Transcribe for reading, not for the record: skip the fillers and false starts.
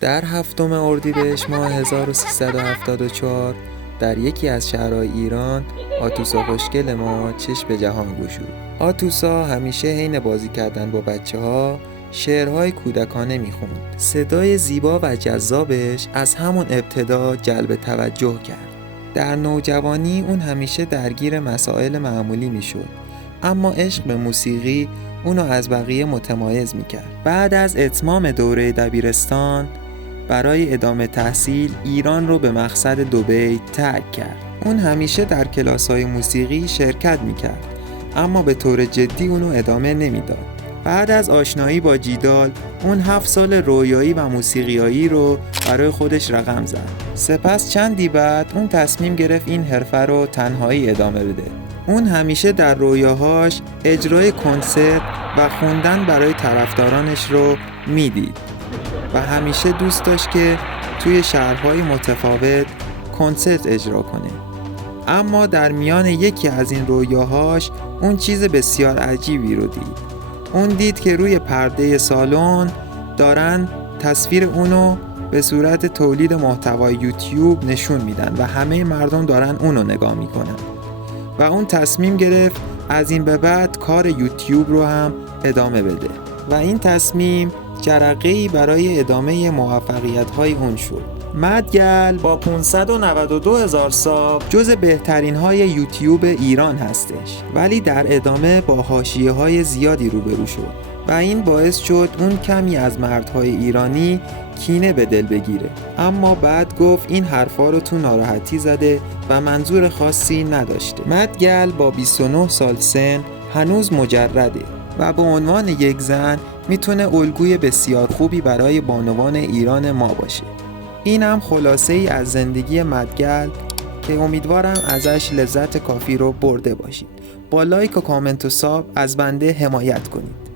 در 7 اردیبهشت ماه 1374 در یکی از شهرهای ایران آتوسا خوشگل ما چشم به جهان گشود. آتوسا همیشه حین بازی کردن با بچه‌ها شعرهای کودکانه میخوند. صدای زیبا و جذابش از همون ابتدا جلب توجه کرد. در نوجوانی اون همیشه درگیر مسائل معمولی میشد، اما عشق به موسیقی اونو از بقیه متمایز میکرد. بعد از اتمام دوره دبیرستان برای ادامه تحصیل ایران رو به مقصد دبی ترک کرد. اون همیشه در کلاس‌های موسیقی شرکت میکرد، اما به طور جدی اونو ادامه نمیداد. بعد از آشنایی با جیدال اون 7 سال رویایی و موسیقیایی رو برای خودش رقم زد. سپس چندی بعد اون تصمیم گرفت این حرفه رو تنهایی ادامه بده. اون همیشه در رویاهاش اجرای کنسرت و خوندن برای طرفدارانش رو میدید و همیشه دوست داشت که توی شهرهای متفاوت کنسرت اجرا کنه. اما در میان یکی از این رویاهاش اون چیز بسیار عجیبی رو دید. اون دید که روی پرده سالن دارن تصویر اونو به صورت تولید محتوای یوتیوب نشون میدن و همه مردم دارن اونو نگاه میکنن و اون تصمیم گرفت از این به بعد کار یوتیوب رو هم ادامه بده و این تصمیم جرقه‌ای برای ادامه موفقیت‌های اون شد. مدگل با 592,000 ساب جز بهترین های یوتیوب ایران هستش، ولی در ادامه با حاشیه‌های زیادی روبرو شد و این باعث شد اون کمی از مردهای ایرانی کینه به دل بگیره. اما بعد گفت این حرفا رو تو ناراحتی زده و منظور خاصی نداشته. مدگل با 29 سال سن هنوز مجرده و به عنوان یک زن میتونه الگوی بسیار خوبی برای بانوان ایران ما باشه. این هم خلاصه ای از زندگی مدگل که امیدوارم ازش لذت کافی رو برده باشید. با لایک و کامنت و ساب از بنده حمایت کنید.